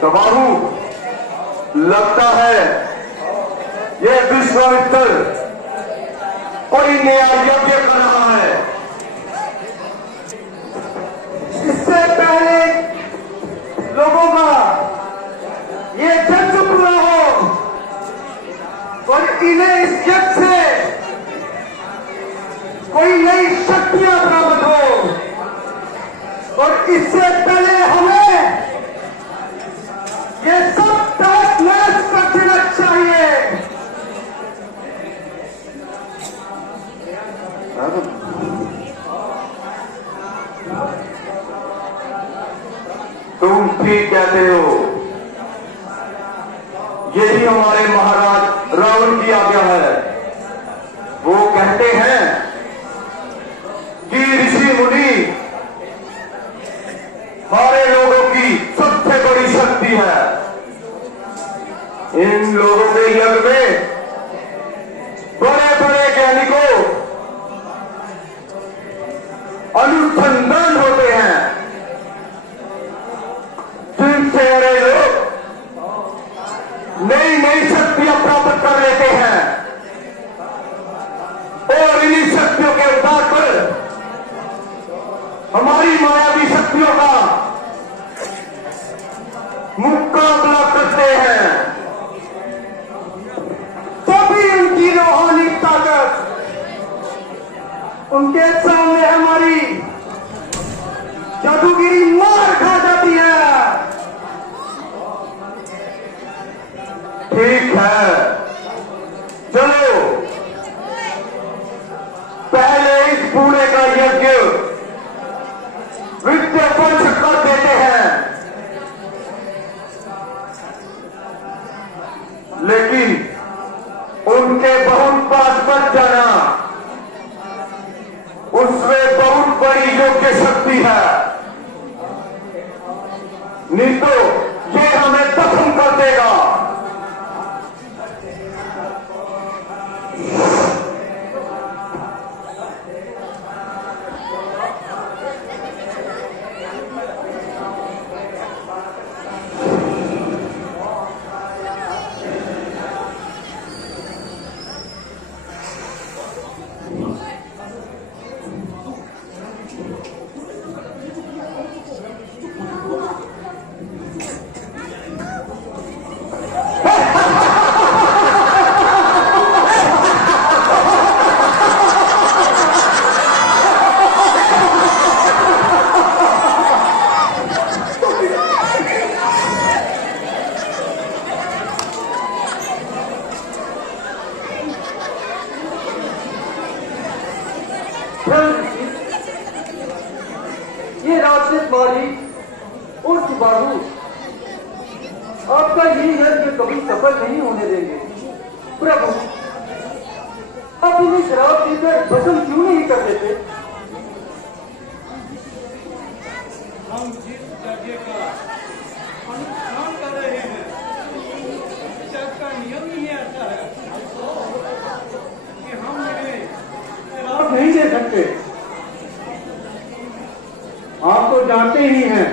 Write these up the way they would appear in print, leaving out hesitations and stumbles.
तबाहू लगता है ये विश्वामित्र कोई नया यज्ञ कर रहा है। इससे पहले लोगों का ये यज्ञ पूरा हो और इन्हें इस यज्ञ से कोई नई शक्तियां प्राप्त हो और इससे पहले हमें ये सब तहस नहस कर देना चाहिए। तुम ठीक कहते हो, यही हमारे महाराज रावण की आज्ञा है। वो कहते हैं कि ऋषि मुनि हमारे लोगों की सबसे बड़ी शक्ति है। इन लोगों के यज्ञ में बड़े बड़े ज्ञानिकों अनुसंधान होते हैं, जिनसे बड़े लोग नई नई शक्तियां प्राप्त कर लेते हैं और इन्हीं शक्तियों के आधार पर हमारी मायावी शक्तियों का मुकाबला करते हैं। तभी उनकी रूहानी ताकत उनके सामने हमारी जादूगिरी मार खा जाती है। ठीक है, चलो पहले इस बूढ़े का यज्ञ विद्यापंच कर देते हैं, लेकिन उनके बहुत पास बच जाना, उसमें बहुत बड़ी योग्य शक्ति है, नहीं तो ये हमें दफन कर देगा। ये राक्षस मारी और सुबाहु आपका ये यज्ञ कभी सफल नहीं होने देंगे। प्रभु, आप इन्हें शराब पीकर भस्म क्यों नहीं कर देते? हम जिस यज्ञ का अनुष्ठान कर रहे हैं, यज्ञ का नियम ही ऐसा है कि हम इन्हें शराब नहीं दे सकते। आप तो जानते ही हैं,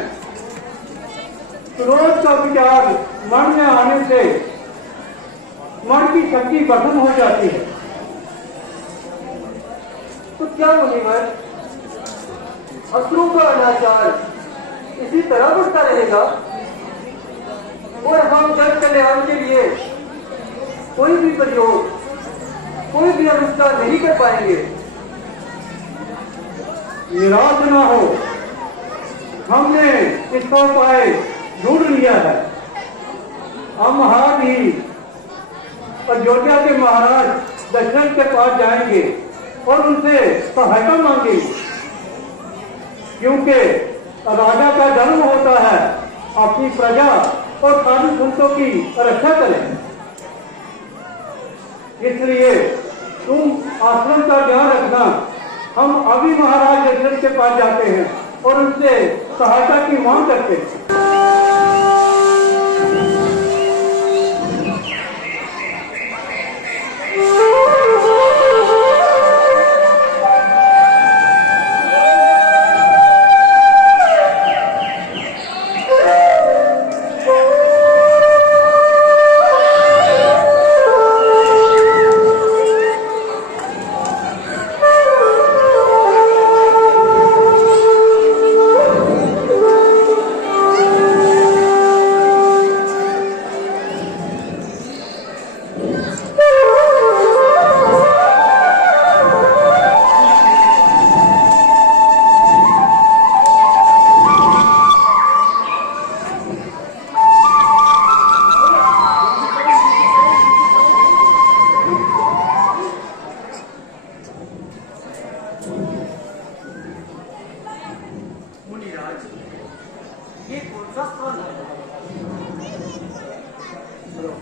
क्रोध का विचार मन में आने से मन की शक्ति बदन हो जाती है। तो क्या मुनिवर, असुरों का अनाचार इसी तरह बढ़ता रहेगा और हम जन कल्याण के लिए कोई भी प्रयोग, कोई भी अनुष्ठान नहीं कर पाएंगे। निराश ना हो, हमने इसका उपाय ढूंढ लिया है। हम आज ही अयोध्या के महाराज दशरथ के पास जाएंगे और उनसे सहायता मांगेंगे, क्योंकि राजा का धर्म होता है अपनी प्रजा और साधु संतों की रक्षा करें। इसलिए तुम आश्रम का ध्यान रखना। हम अभी महाराज दशरथ के पास जाते हैं और उनसे सहायता की मांग करते हैं।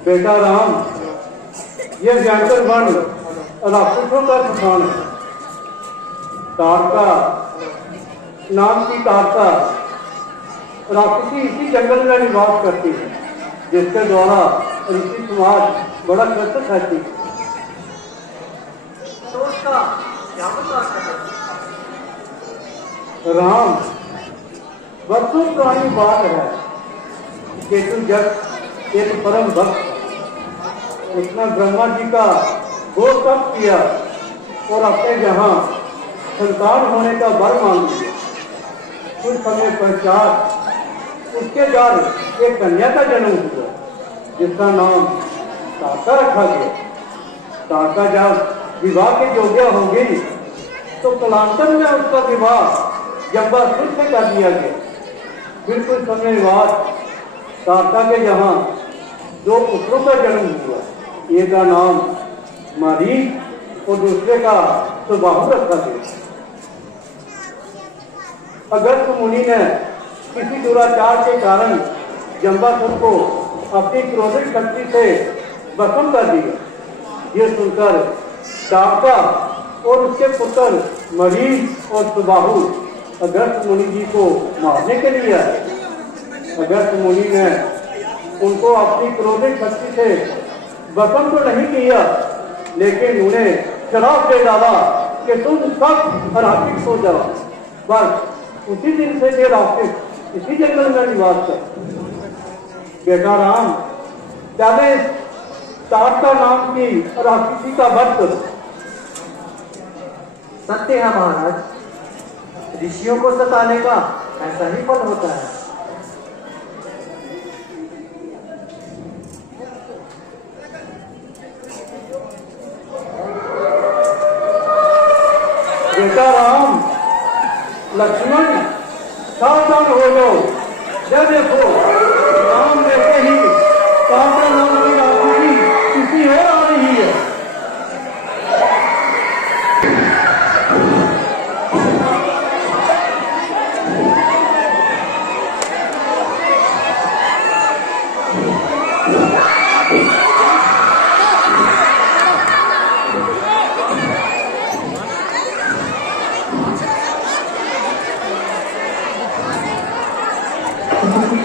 बेटा राम, ये व्यांकर वन राक्षसों का स्थान है। तारका नाम की तारका राक्षसी इसी जंगल में निवास करती है, जिसके द्वारा ऋषि समाज बड़ा कष्ट सहती है। तो उसका क्या मतलब राम, वर्षों पुरानी बात है कि तू जब एक परम भक्त उसने ब्रह्मा जी का घोर तप किया और अपने यहाँ संतान होने का वर मांग लिया। कुछ समय पश्चात उसके घर एक कन्या का जन्म हुआ, जिसका नाम तारका रखा गया। तारका जब विवाह के योग्य हो गई तो कालांतर में उसका विवाह जम्बासुर से कर दिया गया। फिर कुछ समय बाद तारका के यहाँ दो पुत्रों का जन्म हुआ। एक का नाम मरीच और दूसरे का सुबाहु रखा गया। अगस्त मुनि ने किसी दुराचार के कारण जम्बासुर को अपनी क्रोधित शक्ति से भस्म कर दिया। ये सुनकर तारका और उसके पुत्र मरीच और सुबाहु अगस्त मुनि जी को मारने के लिए आए। अगस्त मुनि ने उनको अपनी क्रोधित शक्ति से भस्म तो नहीं किया, लेकिन उन्हें श्राप दे डाला कि तुम सब राक्षस हो जाओ। बस उसी दिन से ये राक्षस इसी जंगल में निवास कर। बेटा राम, पहले तारका नाम की राक्षसी का वध करो। सत्य है महाराज, ऋषियों को सताने का ऐसा ही फल होता है। बेटा राम, लक्ष्मण, सावधान हो जाओ। जब देखो नाम लेते ही तारका नाम की राक्षसी किसी और आ रही है।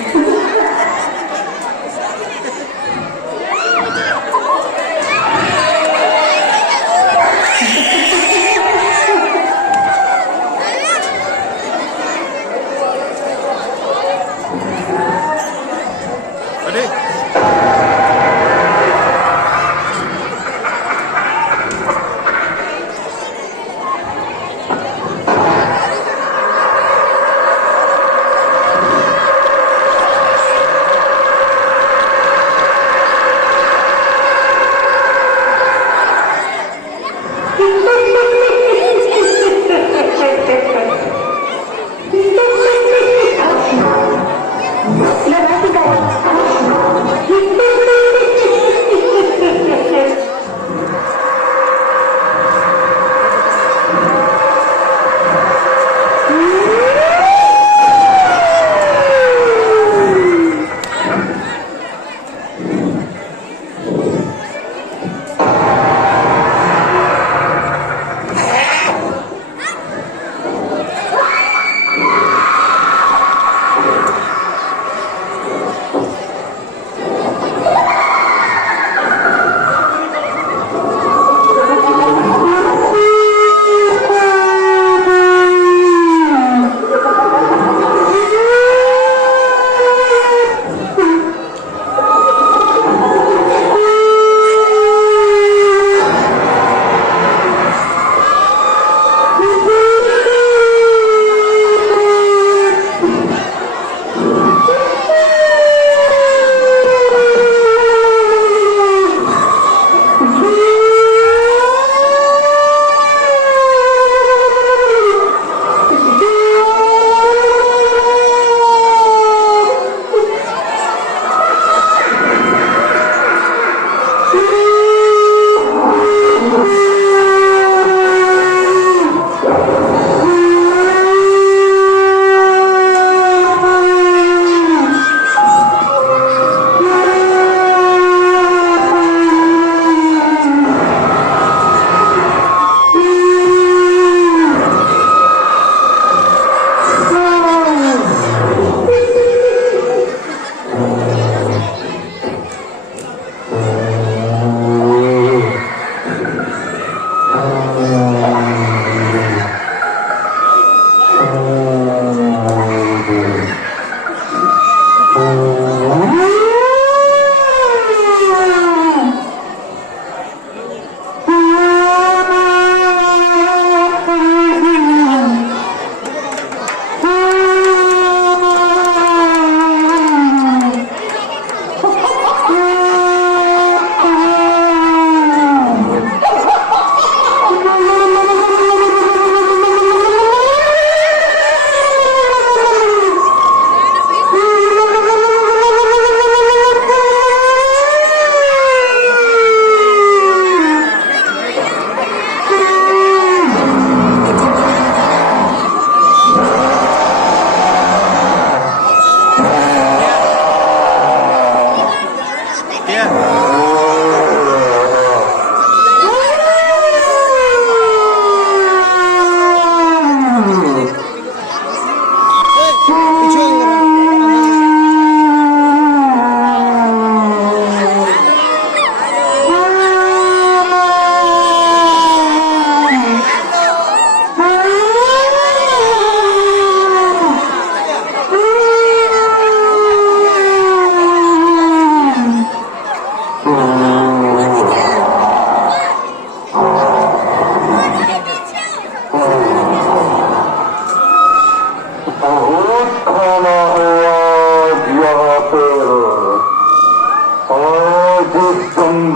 Thank you.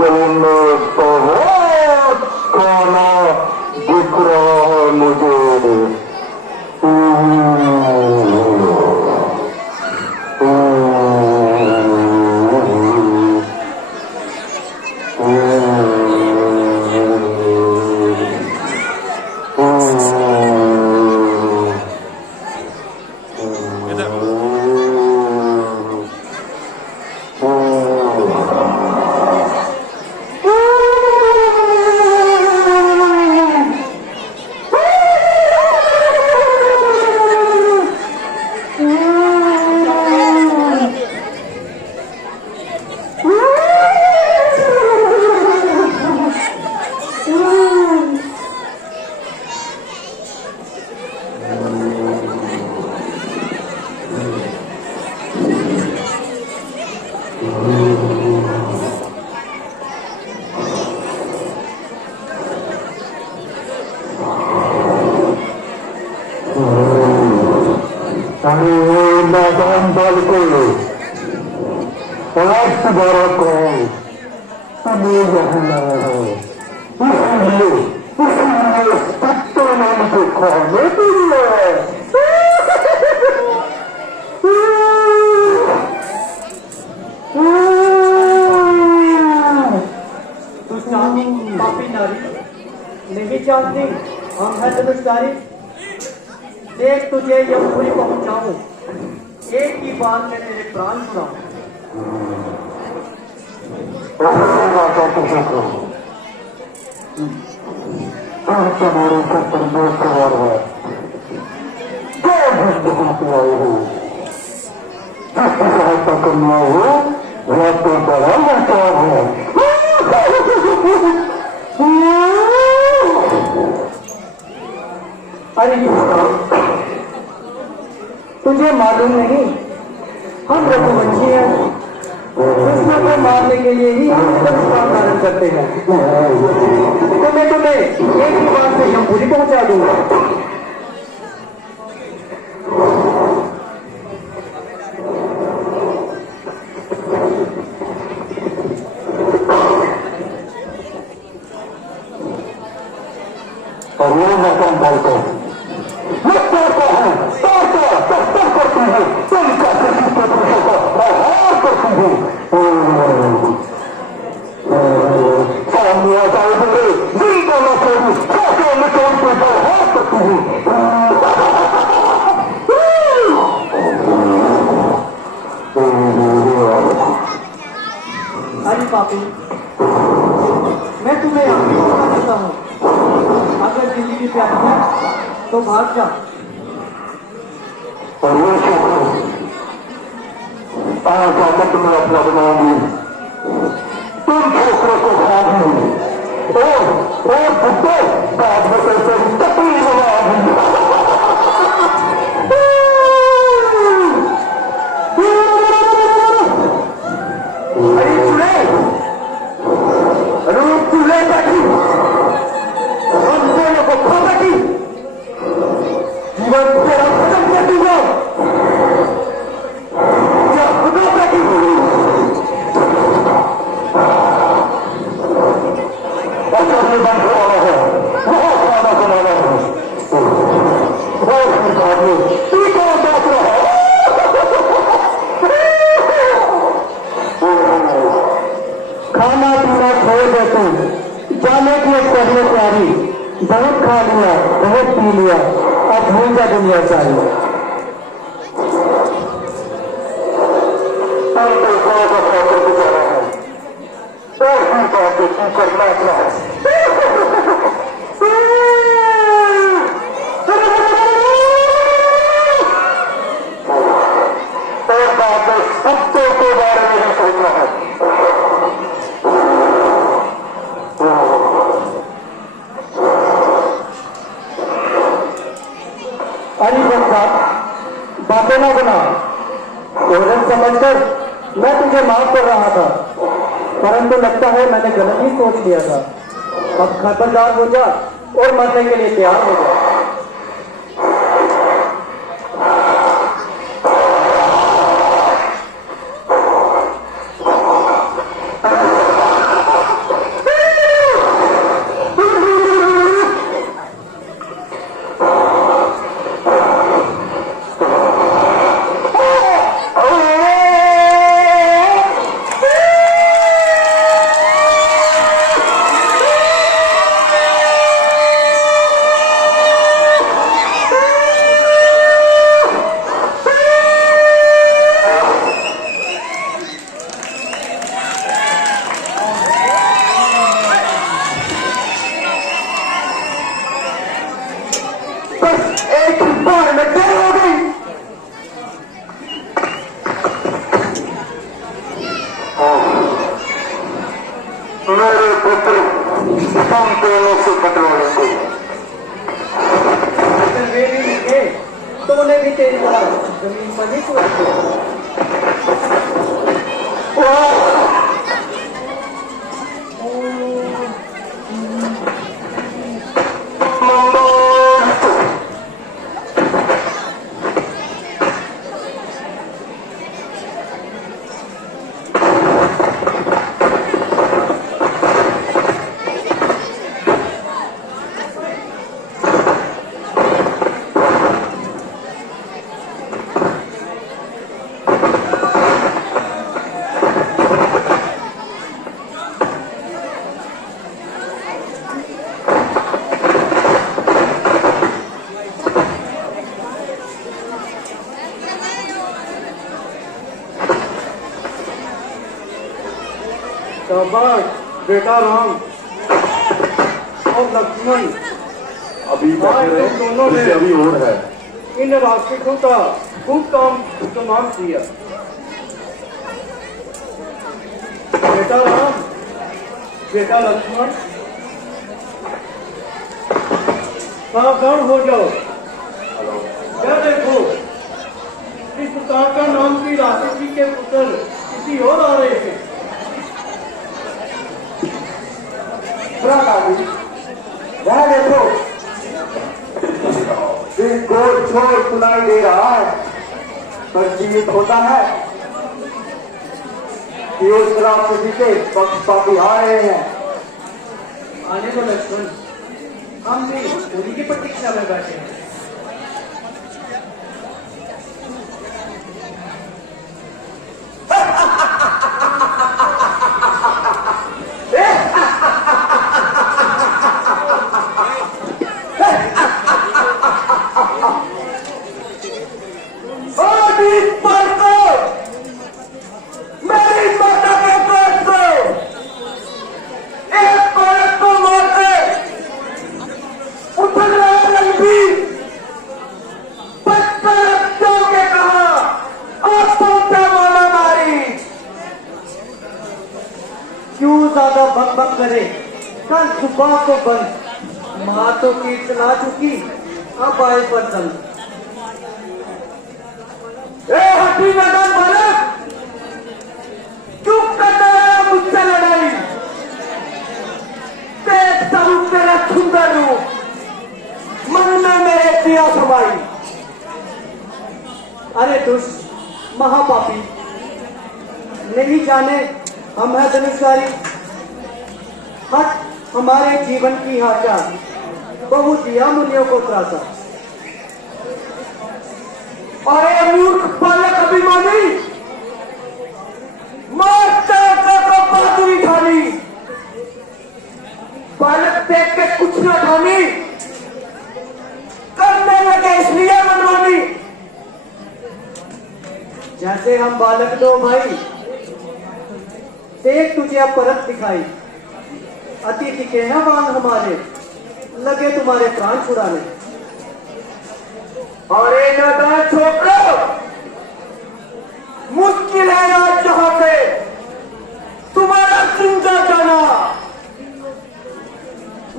जंगल में बहुत खाना दिख रहा है मुझे। तू चांदी पापी नारी नहीं जानती हम है धनुषधारी। देख तुझे यमपुरी पहुंचाऊं, एक ही बात में तेरे प्राण छुड़ाऊं। तुम्हारे सब परमेश्वर है आई हूँ जिसकी सहायता करना हो वह तो बड़ा महताब है। अरे तुझे मालूम नहीं हम रघुवंशी हैं, कृष्ण को मारने के लिए ही हम धनुष का धारण करते हैं। तो मैं तुम्हें एक ही बात से यमपुरी पहुंचा दूंगा। और ये मौसम बोलते हैं अरे पापी, मैं तुम्हें कहना चाहता हूँ, अगर जिंदगी प्यारी है तो भाग जा। और ये आज आदत में अपना बनाऊंगी तुम छोकरों को खाऊंगी और बुद्धे बाद में कैसे तकलीफ अरे चूल्हे रूप चूल्हे बैठी हम दोनों को खा बैठी जीवन तेरा खत्म कर दूंगा या खुदा बैठी ऐसा भी बंद हो रहा है बहुत खाना बनाना है और सरकार ने ठीक है बात रहा है। खाना पीना छोड़ देते जाने की एक करने प्यारी बहुत खा लिया बहुत पी लिया अब भूल जा दुनिया चाहिए। करना अपना है और बात सबको के बारे में ही सोचना है। अरे बच्चा बातें ना बना, भोजन समझकर मैं तुझे माफ कर रहा था, परंतु लगता है मैंने गलत ही सोच लिया था। अब खबरदार हो जा और मरने के लिए तैयार हो जा। मेरे पुत्र हम दोनों से पटवाएंगे। अगर वे भी लिखे तो उन्हें भी तेरी तरह जमीन पर ही छोड़ दो। शाबाश बेटा राम और लक्ष्मण, अभी आज बैठे तुम दोनों रहे, ने अभी और है। इन राक्षसों का खूब काम तमाम किया। बेटा राम, बेटा लक्ष्मण, सावधान हो जाओ। क्या देखो, इस काका नाम की राक्षसी के पुत्र किसी और आ रहे हैं। वह देखो, एक गोल छोर सुनाई दे रहा है, पर जीवित होता है कि उस राक्षसी के पक्षपाती आ रहे हैं। आने दो लक्ष्मण, हम भी उन्हीं की प्रतीक्षा में बैठे हैं। क्यों ज्यादा बक बक करे, कल सुबह को बंद। माँ तो कीट चला चुकी, अब आए पर दंड। हठी मैदान बालक, चुप करते रहो मुझसे लड़ाई। देखता हूं तेरा सुंदर रूप, मन में मेरे पिया समाई। अरे दुष्ट महापापी, नहीं जाने हम है धनुषधारी। हट हमारे जीवन की हाचा, बहु दिया मुनियों को त्रासा। अरे मूर्ख बालक अभिमानी, मारते को बहादुरी ठानी। बालक देख के कुछ न ठानी, करने लगे इसलिए मनमानी। जैसे हम बालक दो भाई, देख तुझे अब परत दिखाई। अतिथि के न वांग हमारे, लगे तुम्हारे प्राण छुड़ाने। अरे नादान छोकरो, मुश्किल है आज जहां से तुम्हारा जिंदा जाना।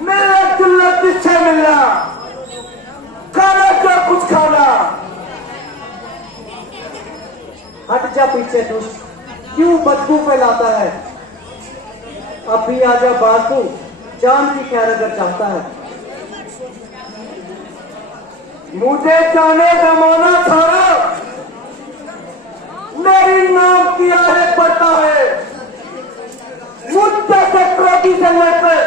मेरा चुल्ला पीछे मिलना, खाना का कुछ खाना। हट जा पीछे दुष्ट, क्यों बदबू फैलाता है। अब भी आजा बातू, जान की खैर अगर चाहता है। मुझे जाने जमाना सारा, मेरी नाम की आहे पड़ता है। मुझ जैसे क्रोधी से लड़कर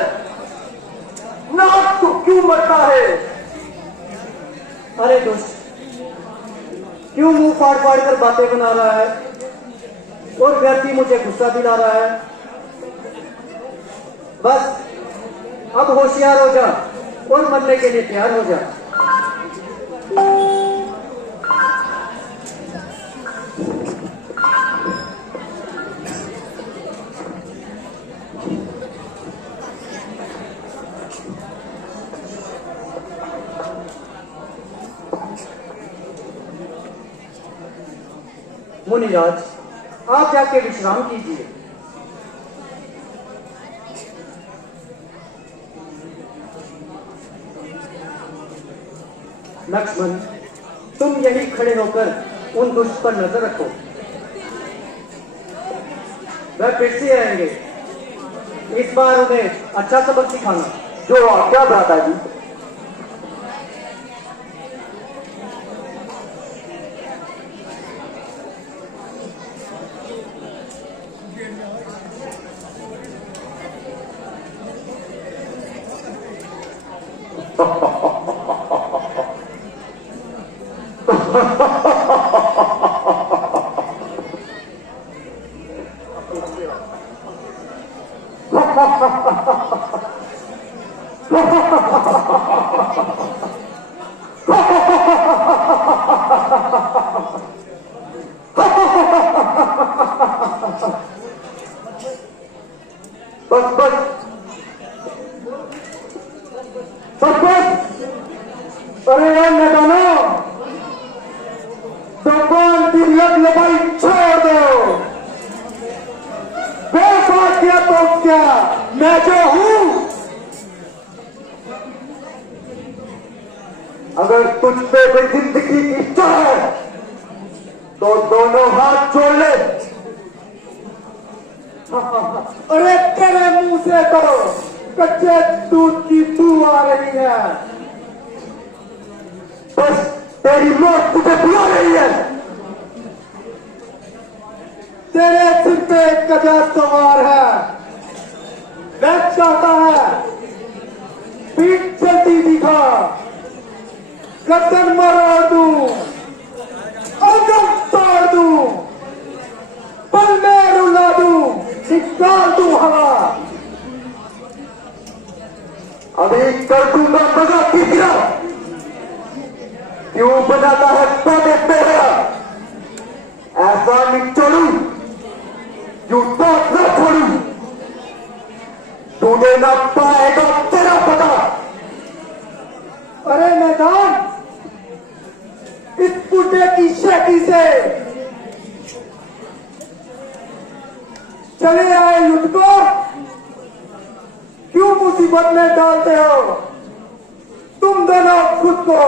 नाम तू क्यों मरता है। अरे दुष्ट, क्यों मुंह फाड़ फाड़ कर बातें बना रहा है और व्यक्ति मुझे गुस्सा दिला रहा है। बस अब होशियार हो जा और मरने के लिए तैयार हो जा। मुनिराज, आप जाके विश्राम कीजिए। लक्ष्मण, तुम यही खड़े होकर उन दुष्ट पर नजर रखो। वह फिर से आएंगे। इस बार उन्हें अच्छा सबक सिखाना। जो आज्ञा भ्राता जी। बस बस बस बस। अरे यार मैदानो, दुकान की लग लगाई छोड़ दो। बेवफा किया तो क्या, मैं जो हूं। अगर तुझ पे कोई जिंदगी की इच्छा है तो दोनों हाथ जोड़ ले। अरे तेरे मुंह से तो कच्चे दूध की बू आ रही है। बस तेरी मौत तुझे बुला रही है। तेरे सिर पे एक गजा सवार है। मैं चाहता है पीठ चलती दिखा, गर्दन मरोड़ दूं, अंगम तोड़ दूं, पल में रुला दूं, निकाल दूं हवा। अभी कर दूंगा मजा की गिरा। क्यों बनाता है पौधे पेड़ा, ऐसा निचोड़ू यूं तो न छोड़ू। तूने ना पाएगा तेरा पता। अरे मैदान, इस बूटे की शेखी से चले आए युद्ध को क्यों मुसीबत में डालते हो तुम दोनों खुद को।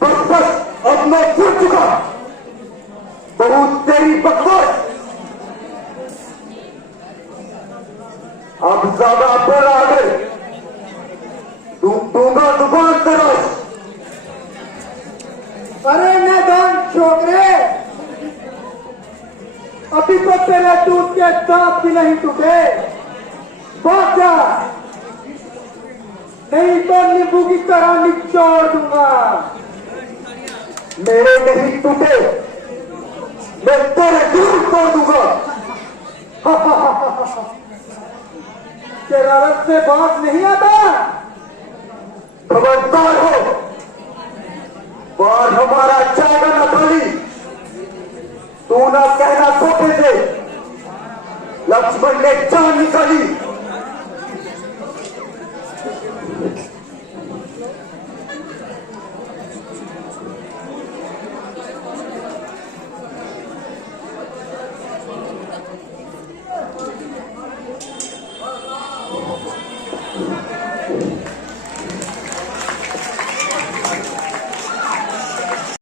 बस बस, अब मैं फूट चुका। बहुत तेरी बकवास। अब ज्यादा बोला अगर दूंगा दुकान तरफ। अरे मैदान छोकरे, अभी तो तेरे दूध के दांत भी नहीं टूटे। भाग जा, नहीं तो नींबू की तरह निचोड़ दूंगा। मेरे नहीं टूटे, मैं तेरे दूध तोड़ दूंगा। तेरा रस से बात नहीं आता। खबरदार हो, बार हमारा जाएगा ना खाली। तू ना कहना धोखे से लक्ष्मण ने जान निकाली।